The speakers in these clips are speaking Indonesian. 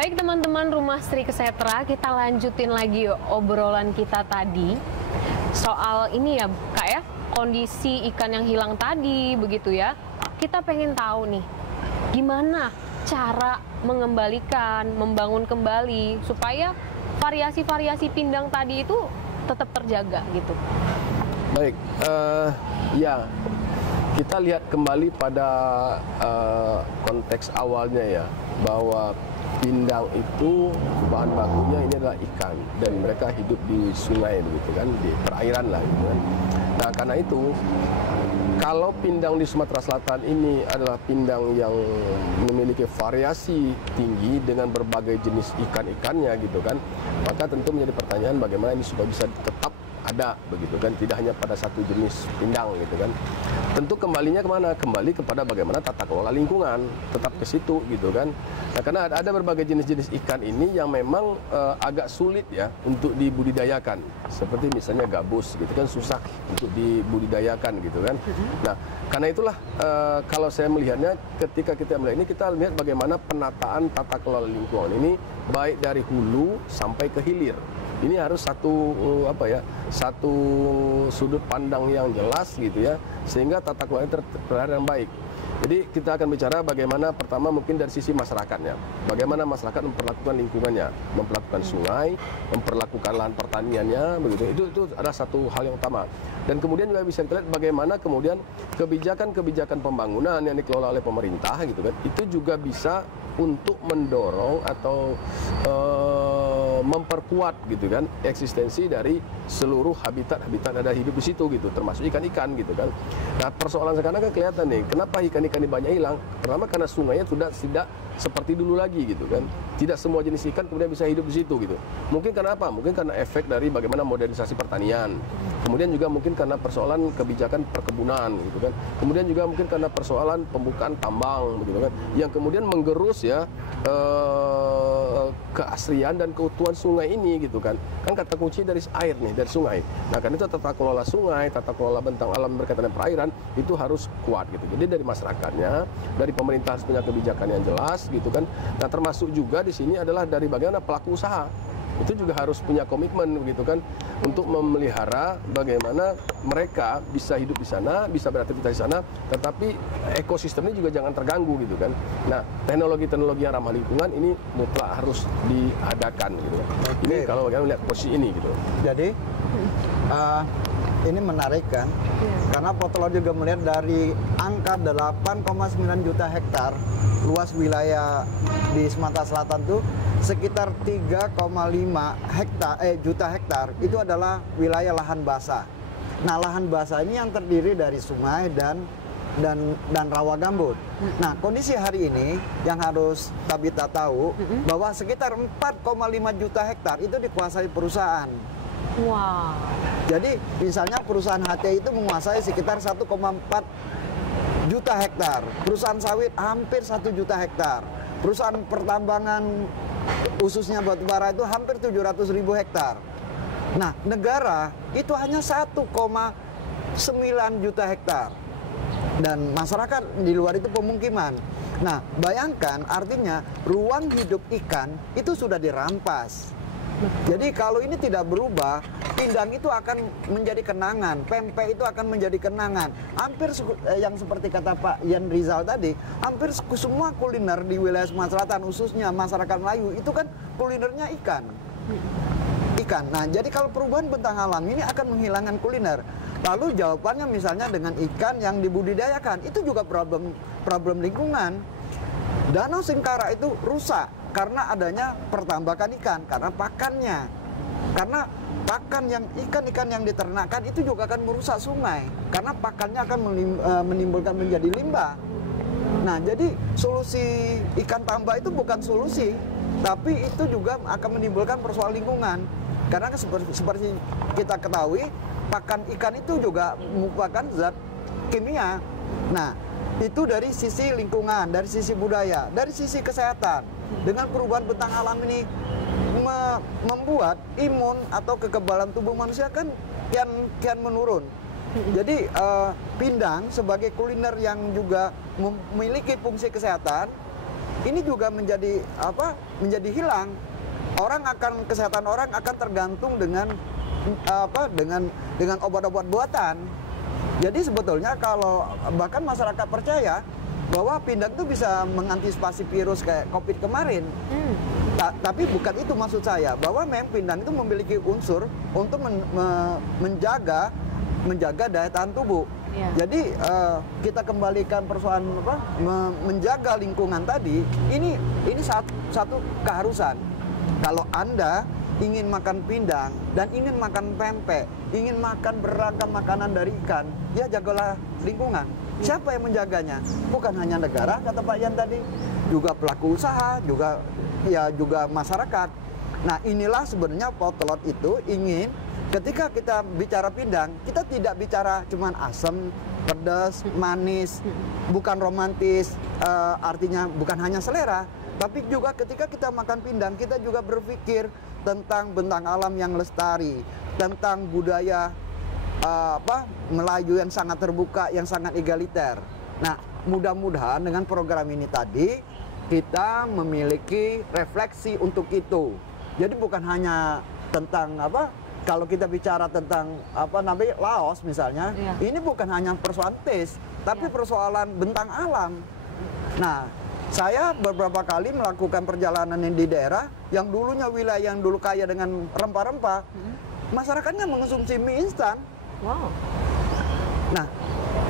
Baik teman-teman Rumah Sri Kesetra, kita lanjutin lagi obrolan kita tadi soal ini ya Kak ya, kondisi ikan yang hilang tadi begitu ya. Kita pengen tahu nih, gimana cara mengembalikan, membangun kembali supaya variasi-variasi pindang tadi itu tetap terjaga gitu. Baik, ya kita lihat kembali pada konteks awalnya ya, bahwa pindang itu bahan bakunya ini adalah ikan dan mereka hidup di sungai begitu kan, di perairan lah gitu kan. Nah karena itu kalau pindang di Sumatera Selatan ini adalah pindang yang memiliki variasi tinggi dengan berbagai jenis ikan-ikannya gitu kan, maka tentu menjadi pertanyaan bagaimana ini supaya bisa tetap ada begitu kan, tidak hanya pada satu jenis pindang gitu kan. Tentu kembalinya kemana? Kembali kepada bagaimana tata kelola lingkungan, tetap ke situ gitu kan. Nah, karena ada berbagai jenis-jenis ikan ini yang memang agak sulit ya untuk dibudidayakan, seperti misalnya gabus gitu kan, susah untuk dibudidayakan gitu kan. Nah karena itulah kalau saya melihatnya, ketika kita melihat ini, kita lihat bagaimana penataan tata kelola lingkungan ini baik dari hulu sampai ke hilir. Ini harus satu sudut pandang yang jelas gitu ya, sehingga tata kelola terpelihara dengan baik. Jadi kita akan bicara bagaimana pertama mungkin dari sisi masyarakatnya, bagaimana masyarakat memperlakukan lingkungannya, memperlakukan sungai, memperlakukan lahan pertaniannya, begitu. Itu adalah satu hal yang utama. Dan kemudian juga bisa kita lihat bagaimana kemudian kebijakan-kebijakan pembangunan yang dikelola oleh pemerintah gitu kan, itu juga bisa untuk mendorong atau memperkuat gitu kan eksistensi dari seluruh habitat-habitat ada hidup di situ gitu, termasuk ikan-ikan gitu kan. Nah persoalan sekarang kan kelihatan nih, kenapa ikan-ikan ini banyak hilang? Pertama karena sungainya tidak seperti dulu lagi gitu kan. Tidak semua jenis ikan kemudian bisa hidup di situ gitu. Mungkin karena apa? Mungkin karena efek dari bagaimana modernisasi pertanian. Kemudian juga mungkin karena persoalan kebijakan perkebunan gitu kan. Kemudian juga mungkin karena persoalan pembukaan tambang begitu kan, yang kemudian menggerus ya keaslian dan keutuhan sungai ini gitu kan. Kan kata kunci dari air nih, dari sungai. Nah karena itu tata kelola sungai, tata kelola bentang alam berkaitan dengan perairan itu harus kuat gitu. Jadi dari masyarakatnya, dari pemerintah harus punya kebijakan yang jelas gitu kan. Nah termasuk juga di sini adalah dari bagaimana pelaku usaha. Itu juga harus punya komitmen begitu kan, untuk memelihara bagaimana mereka bisa hidup di sana, bisa beraktivitas di sana, tetapi ekosistemnya juga jangan terganggu gitu kan. Nah teknologi-teknologi yang ramah lingkungan ini mutlak harus diadakan gitu. Ini kalau bagaimana melihat posisi ini gitu. Jadi ini menarik kan, karena Potolo juga melihat dari angka 8,9 juta hektar luas wilayah di Sumatera Selatan tuh sekitar 3,5 juta hektar itu adalah wilayah lahan basah. Nah lahan basah ini yang terdiri dari sungai dan rawa gambut. Nah kondisi hari ini yang harus Tabita tahu bahwa sekitar 4,5 juta hektar itu dikuasai perusahaan. Wow. Jadi misalnya perusahaan HT itu menguasai sekitar 1,4 juta hektar, perusahaan sawit hampir 1 juta hektar, perusahaan pertambangan khususnya batubara itu hampir 700.000 hektar. Nah negara itu hanya 1,9 juta hektar dan masyarakat di luar itu pemukiman. Nah bayangkan artinya ruang hidup ikan itu sudah dirampas. Jadi kalau ini tidak berubah, pindang itu akan menjadi kenangan, pempek itu akan menjadi kenangan. Hampir yang seperti kata Pak Yan Rizal tadi, hampir semua kuliner di wilayah Sumatera Selatan, khususnya masyarakat Melayu, itu kan kulinernya ikan. Nah, jadi kalau perubahan bentang alam ini akan menghilangkan kuliner. Lalu jawabannya misalnya dengan ikan yang dibudidayakan, itu juga problem lingkungan. Danau Singkara itu rusak karena adanya pertambakan ikan, karena pakannya. Karena pakan yang ikan-ikan yang diternakkan itu juga akan merusak sungai, karena pakannya akan menimbulkan menjadi limbah. Nah, jadi solusi ikan tambah itu bukan solusi, tapi itu juga akan menimbulkan persoalan lingkungan. Karena seperti kita ketahui, pakan ikan itu juga merupakan zat kimia. Nah, itu dari sisi lingkungan, dari sisi budaya, dari sisi kesehatan. Dengan perubahan bentang alam ini membuat imun atau kekebalan tubuh manusia kan kian menurun. Jadi pindang sebagai kuliner yang juga memiliki fungsi kesehatan ini juga menjadi apa? Menjadi hilang. Kesehatan orang akan tergantung dengan apa? Dengan obat-obat buatan. Jadi sebetulnya kalau bahkan masyarakat percaya bahwa pindang itu bisa mengantisipasi virus kayak COVID kemarin. Tapi bukan itu maksud saya, bahwa memang pindang itu memiliki unsur untuk menjaga daya tahan tubuh. Jadi kita kembalikan persoalan apa, menjaga lingkungan tadi, ini satu keharusan. Kalau Anda ingin makan pindang dan ingin makan pempek, ingin makan beragam makanan dari ikan, ya jagalah lingkungan. Siapa yang menjaganya? Bukan hanya negara, kata Pak Yan tadi, juga pelaku usaha, juga masyarakat. Nah, inilah sebenarnya Potlot itu ingin ketika kita bicara pindang, kita tidak bicara cuman asam, pedas, manis, bukan romantis, artinya bukan hanya selera, tapi juga ketika kita makan pindang, kita juga berpikir tentang bentang alam yang lestari, tentang budaya Melayu yang sangat terbuka, yang sangat egaliter. Nah, mudah-mudahan dengan program ini tadi kita memiliki refleksi untuk itu. Jadi bukan hanya tentang kalau kita bicara tentang Laos misalnya, ini bukan hanya persoalan taste, tapi persoalan bentang alam. Nah, saya beberapa kali melakukan perjalanan di daerah yang dulunya wilayah yang dulu kaya dengan rempah-rempah, masyarakatnya mengonsumsi mie instan. Wow. Nah,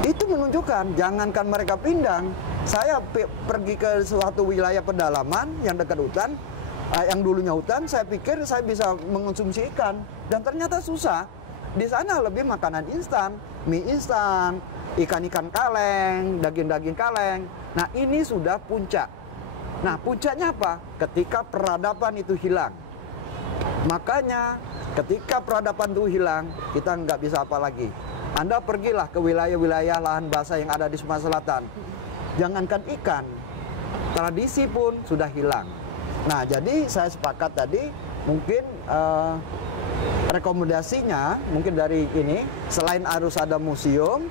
itu menunjukkan jangankan mereka pindang, saya pergi ke suatu wilayah pedalaman yang dekat hutan, yang dulunya hutan, saya pikir saya bisa mengonsumsi ikan, dan ternyata susah. Di sana lebih makanan instan, mie instan, ikan-ikan kaleng, daging-daging kaleng. Nah, ini sudah puncak. Nah, puncaknya apa? Ketika peradaban itu hilang. Makanya ketika peradaban itu hilang, kita nggak bisa apa lagi. Anda pergilah ke wilayah-wilayah lahan basah yang ada di Sumatera Selatan. Jangankan ikan, tradisi pun sudah hilang. Nah, jadi saya sepakat tadi, mungkin rekomendasinya mungkin dari ini, selain harus ada museum,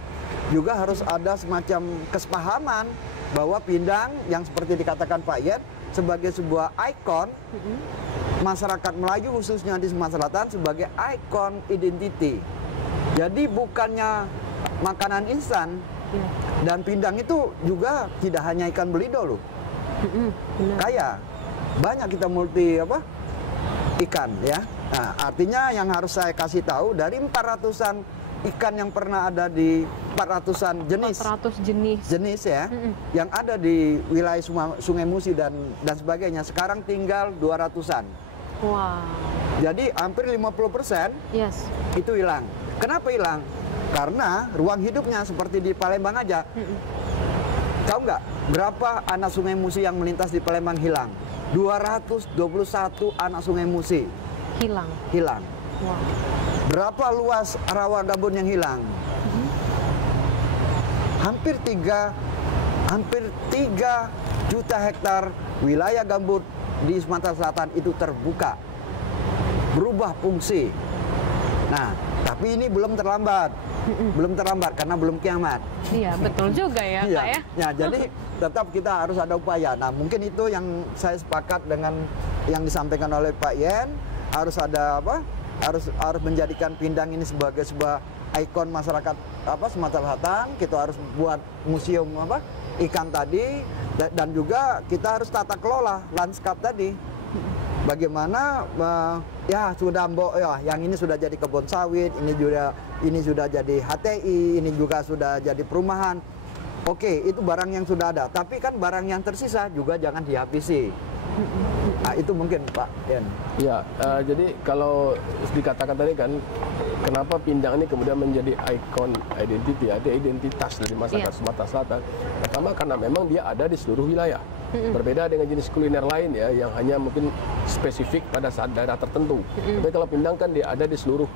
juga harus ada semacam kesepahaman bahwa pindang yang seperti dikatakan Pak Yen sebagai sebuah ikon masyarakat Melayu khususnya di Sumatera Selatan sebagai ikon identity. Jadi bukannya makanan instan, dan pindang itu juga tidak hanya ikan belido loh. Kaya, banyak kita multi ikan ya. Nah, artinya yang harus saya kasih tahu dari 400-an ikan yang pernah ada di 400-an jenis ya, yang ada di wilayah Sungai Musi dan sebagainya, sekarang tinggal 200-an. Wow. Jadi hampir 50% itu hilang. Kenapa hilang? Karena ruang hidupnya seperti di Palembang aja. Tahu nggak berapa anak Sungai Musi yang melintas di Palembang hilang? 221 anak Sungai Musi hilang. Wow. Berapa luas rawa gambut yang hilang? Hampir 3 juta hektar wilayah gambut di Sumatera Selatan itu terbuka, berubah fungsi. Nah, tapi ini belum terlambat. Belum terlambat karena belum kiamat. Iya, betul juga ya, Pak ya. Ya, jadi tetap kita harus ada upaya. Nah, mungkin itu yang saya sepakat dengan yang disampaikan oleh Pak Yen, harus ada harus menjadikan pindang ini sebagai sebuah ikon masyarakat Sumatera Selatan. Kita harus buat museum ikan tadi, dan juga kita harus tata kelola lanskap tadi. Bagaimana yang ini sudah jadi kebun sawit, ini sudah jadi HTI, ini juga sudah jadi perumahan. Oke, itu barang yang sudah ada, tapi kan barang yang tersisa juga jangan dihabisi. Nah, itu mungkin Pak Yen. Ya, jadi kalau dikatakan tadi kan, kenapa pindang ini kemudian menjadi ikon identity, ada identitas dari masyarakat Sumatera Selatan. Pertama karena memang dia ada di seluruh wilayah. Berbeda dengan jenis kuliner lain ya, yang hanya mungkin spesifik pada saat daerah tertentu. Tapi kalau pindang kan dia ada di seluruh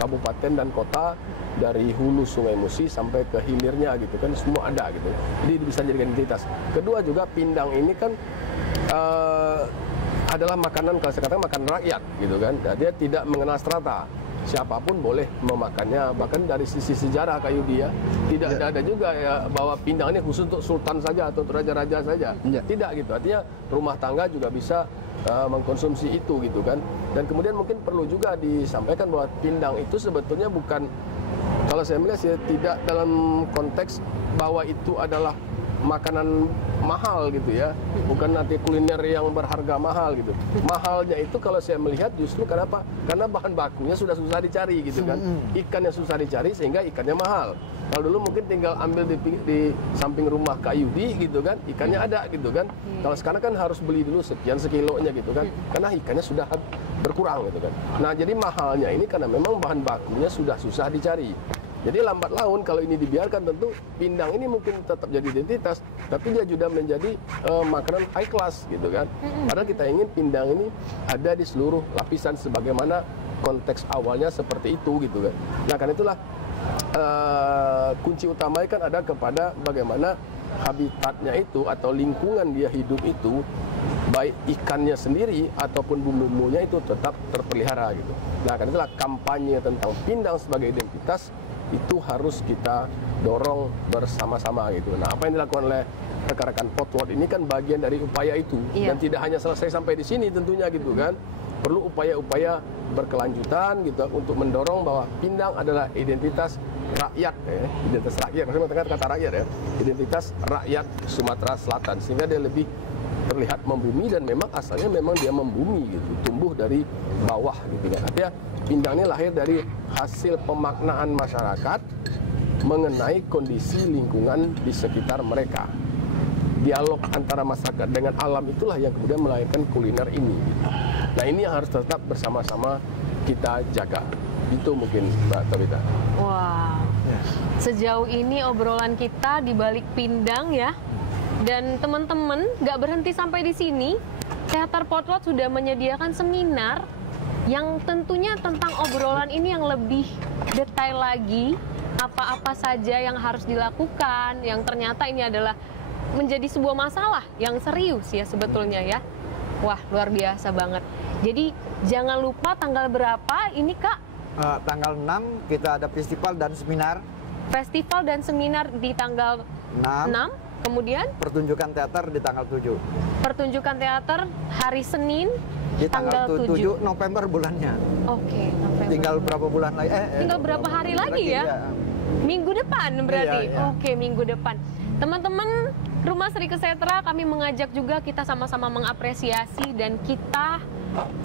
kabupaten dan kota, dari hulu Sungai Musi sampai ke hilirnya gitu kan, semua ada gitu. Jadi bisa jadi identitas. Kedua juga pindang ini kan adalah makanan, kalau saya katakan makanan rakyat gitu kan. Dia tidak mengenal strata. siapapun boleh memakannya. Bahkan dari sisi sejarah Kak Yudi ya, tidak ada juga ya bahwa pindang ini khusus untuk sultan saja atau untuk raja-raja saja. Tidak gitu. Artinya rumah tangga juga bisa mengkonsumsi itu gitu kan. Dan kemudian mungkin perlu juga disampaikan bahwa pindang itu sebetulnya bukan, kalau saya melihat sih, tidak dalam konteks bahwa itu adalah makanan mahal gitu ya, bukan nanti kuliner yang berharga mahal gitu. Mahalnya itu kalau saya melihat justru kenapa? Karena bahan bakunya sudah susah dicari gitu kan. Ikannya susah dicari sehingga ikannya mahal. Kalau dulu mungkin tinggal ambil di samping rumah Kak Yudi gitu kan, ikannya ada gitu kan. Kalau sekarang kan harus beli dulu sekian sekilonya gitu kan, karena ikannya sudah berkurang gitu kan. Nah jadi mahalnya ini karena memang bahan bakunya sudah susah dicari. Jadi lambat laun kalau ini dibiarkan tentu pindang ini mungkin tetap jadi identitas, tapi dia juga menjadi makanan high class gitu kan. Padahal kita ingin pindang ini ada di seluruh lapisan sebagaimana konteks awalnya seperti itu gitu kan. Nah karena itulah kunci utamanya kan ada kepada bagaimana habitatnya itu atau lingkungan dia hidup itu, baik ikannya sendiri ataupun bumbu-bumbunya itu tetap terpelihara gitu. Nah karena itulah kampanye tentang pindang sebagai identitas itu harus kita dorong bersama-sama gitu. Nah, apa yang dilakukan oleh rekan-rekan Potluck ini kan bagian dari upaya itu, dan tidak hanya selesai sampai di sini tentunya gitu kan. Perlu upaya-upaya berkelanjutan gitu untuk mendorong bahwa pindang adalah identitas rakyat ya, identitas rakyat. Maksudnya mengatakan kata rakyat ya, identitas rakyat Sumatera Selatan, sehingga dia lebih terlihat membumi, dan memang asalnya memang dia membumi gitu, tumbuh dari bawah gitu kan. Artinya pindang ini lahir dari hasil pemaknaan masyarakat mengenai kondisi lingkungan di sekitar mereka. Dialog antara masyarakat dengan alam itulah yang kemudian melahirkan kuliner ini. Nah ini yang harus tetap bersama-sama kita jaga. Itu mungkin Mbak Tabita. Wow, sejauh ini obrolan kita di balik pindang ya. Dan teman-teman nggak berhenti sampai di sini. Teater Potluck sudah menyediakan seminar yang tentunya tentang obrolan ini yang lebih detail lagi, apa-apa saja yang harus dilakukan, yang ternyata ini adalah menjadi sebuah masalah yang serius ya sebetulnya ya. Wah, luar biasa banget. Jadi jangan lupa tanggal berapa ini Kak? Tanggal 6 kita ada festival dan seminar. Festival dan seminar di tanggal 6. Kemudian pertunjukan teater di tanggal 7. Pertunjukan teater hari Senin di tanggal 7 November bulannya. Oke, November. Tinggal berapa bulan lagi? Tinggal berapa hari lagi ya? Minggu depan berarti. Iya. Oke, minggu depan. Teman-teman Rumah Sri Kesetra, kami mengajak juga kita sama-sama mengapresiasi dan kita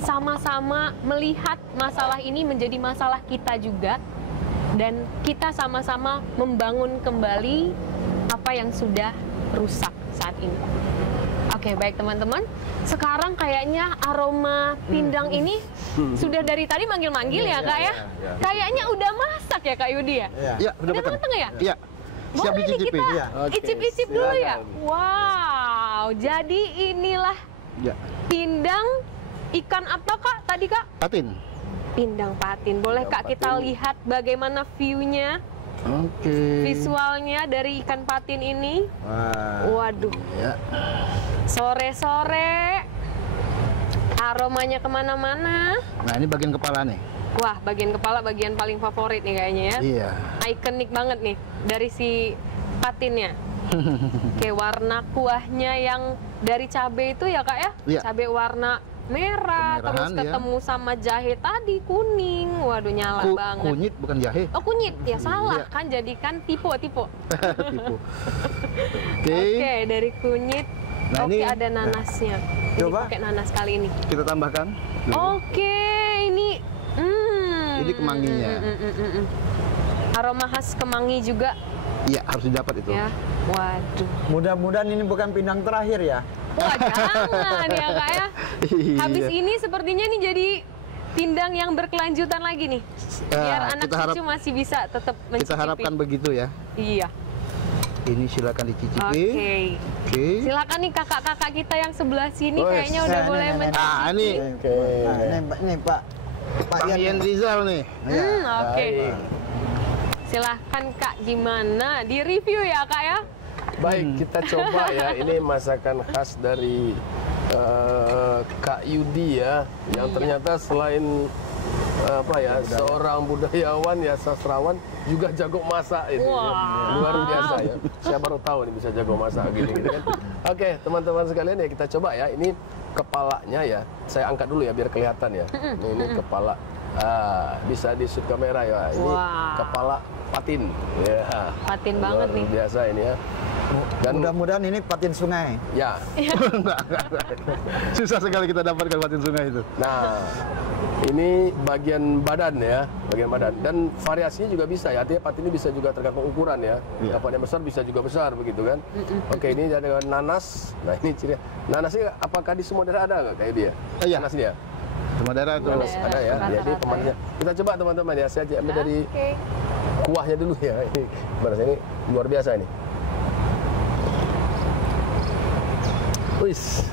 sama-sama melihat masalah ini menjadi masalah kita juga, dan kita sama-sama membangun kembali apa yang sudah rusak saat ini. Oke, baik teman-teman. Sekarang kayaknya aroma pindang ini sudah dari tadi manggil-manggil ya Kak ya? Kayaknya udah masak ya Kak Yudi ya? Iya, udah matang ya? Iya. Siap Boleh nih dicicipi. kita icip-icip dulu ya? Wow, jadi inilah pindang ikan apa Kak tadi Kak? Patin. Pindang patin. Boleh Kak kita lihat bagaimana view-nya? Oke. Visualnya dari ikan patin ini. Waduh. Ya. Sore-sore aromanya kemana-mana. Nah ini bagian kepala nih. Wah, bagian kepala bagian paling favorit nih kayaknya ya. Iya. Ikonik banget nih dari si patinnya. Kayak warna kuahnya yang dari cabai itu ya Kak ya? Iya. Cabai warna merah, terus ketemu sama jahe tadi kuning. Waduh, nyala banget. Kunyit bukan jahe. Oh, kunyit. Ya salah Iya. kan, jadi kan tipe. Tipu. Oke, dari kunyit. Nah, Oke, ini ada nanasnya. coba. Ini pakai nanas kali ini. Kita tambahkan. Oke, ini Ini kemanginya. Aroma khas kemangi juga Iya, harus didapat itu. ya. Waduh. Mudah-mudahan ini bukan pindang terakhir ya. Wah, jangan ya Kak ya. Habis ini sepertinya nih jadi pindang yang berkelanjutan lagi nih. Biar anak cucu masih bisa tetap mencicipi. Kita harapkan begitu ya. Iya. Ini silakan dicicipi. Oke. Silakan nih kakak-kakak kita yang sebelah sini kayaknya udah boleh mencicipi. Ah, ini. Ini Pak Ian Rizal nih. Oke. Silahkan Kak, gimana? Di review ya Kak ya? Baik, kita coba ya. Ini masakan khas dari Kak Yudi ya, yang ternyata selain seorang budayawan ya, sastrawan, juga jago masak itu. Ya. Luar biasa ya. Saya baru tahu nih bisa jago masak gini gitu kan. Oke, teman-teman sekalian ya, kita coba ya. Ini kepalanya ya. Saya angkat dulu ya biar kelihatan ya. Ini kepala. Bisa di shoot kamera ya. Ini kepala patin. Ya. Patin banget nih. Biasa ini ya. Dan mudah-mudahan ini patin sungai. Ya. Enggak. Susah sekali kita dapatkan patin sungai itu. Nah, ini bagian badan ya, bagian badan. Dan variasinya juga bisa ya, artinya patin ini bisa juga tergantung ukuran ya. Dapat yang besar bisa juga besar begitu kan. Oke, ini ada nanas. Nah, ini ciri nanasnya apakah di semua daerah ada nggak kayak dia? Iya. Nanas dia. Semua daerah itu Nanas ada ya. Jadi pemandinya. Kita coba teman-teman ya, saya ambil dari kuahnya dulu ya. Ini ini luar biasa ini. Wis.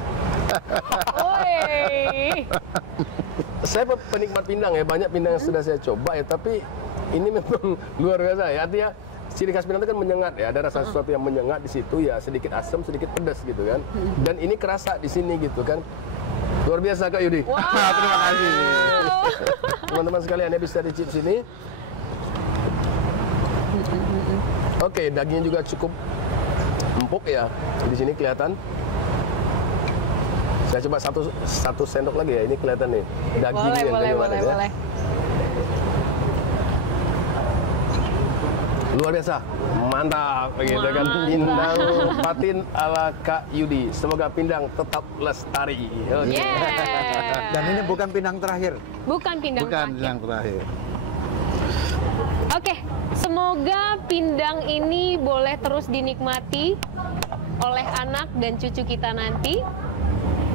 Saya penikmat pindang ya, banyak pindang yang sudah saya coba ya, tapi ini memang luar biasa ya. Artinya ciri khas pindang itu kan menyengat ya, ada rasa sesuatu yang menyengat di situ ya, sedikit asam, sedikit pedas gitu kan. Dan ini kerasa di sini gitu kan. Luar biasa Kak Yudi. Wow. Terima kasih. Teman-teman sekalian ya, bisa dicip sini. Oke, dagingnya juga cukup empuk ya. Di sini kelihatan. Saya coba satu sendok lagi ya, ini kelihatan nih dagingnya. Boleh. Luar biasa, mantap begitu kan. Pindang patin ala Kak Yudi. Semoga pindang tetap lestari. Okay. Yeah. Dan ini bukan pindang terakhir. Bukan pindang yang terakhir. Oke, semoga pindang ini boleh terus dinikmati oleh anak dan cucu kita nanti.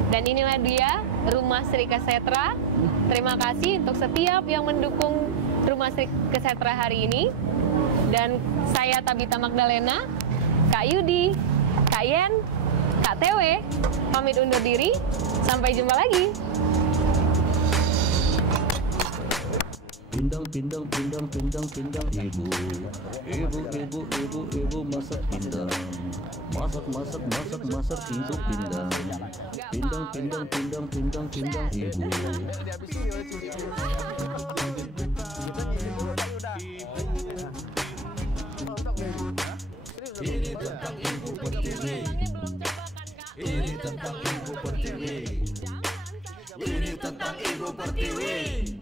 Dan inilah dia Rumah Sri Kesetra. Terima kasih untuk setiap yang mendukung Rumah Sri Kesetra hari ini. Dan saya Tabita Magdalena, Kak Yudi, Kak Yen, Kak TW, pamit undur diri. Sampai jumpa lagi. Pindang ibu masak pindang, masak ibu pindang, ibu. Ini tentang ibu pertiwi. Ini tentang ibu pertiwi. Ini tentang ibu pertiwi.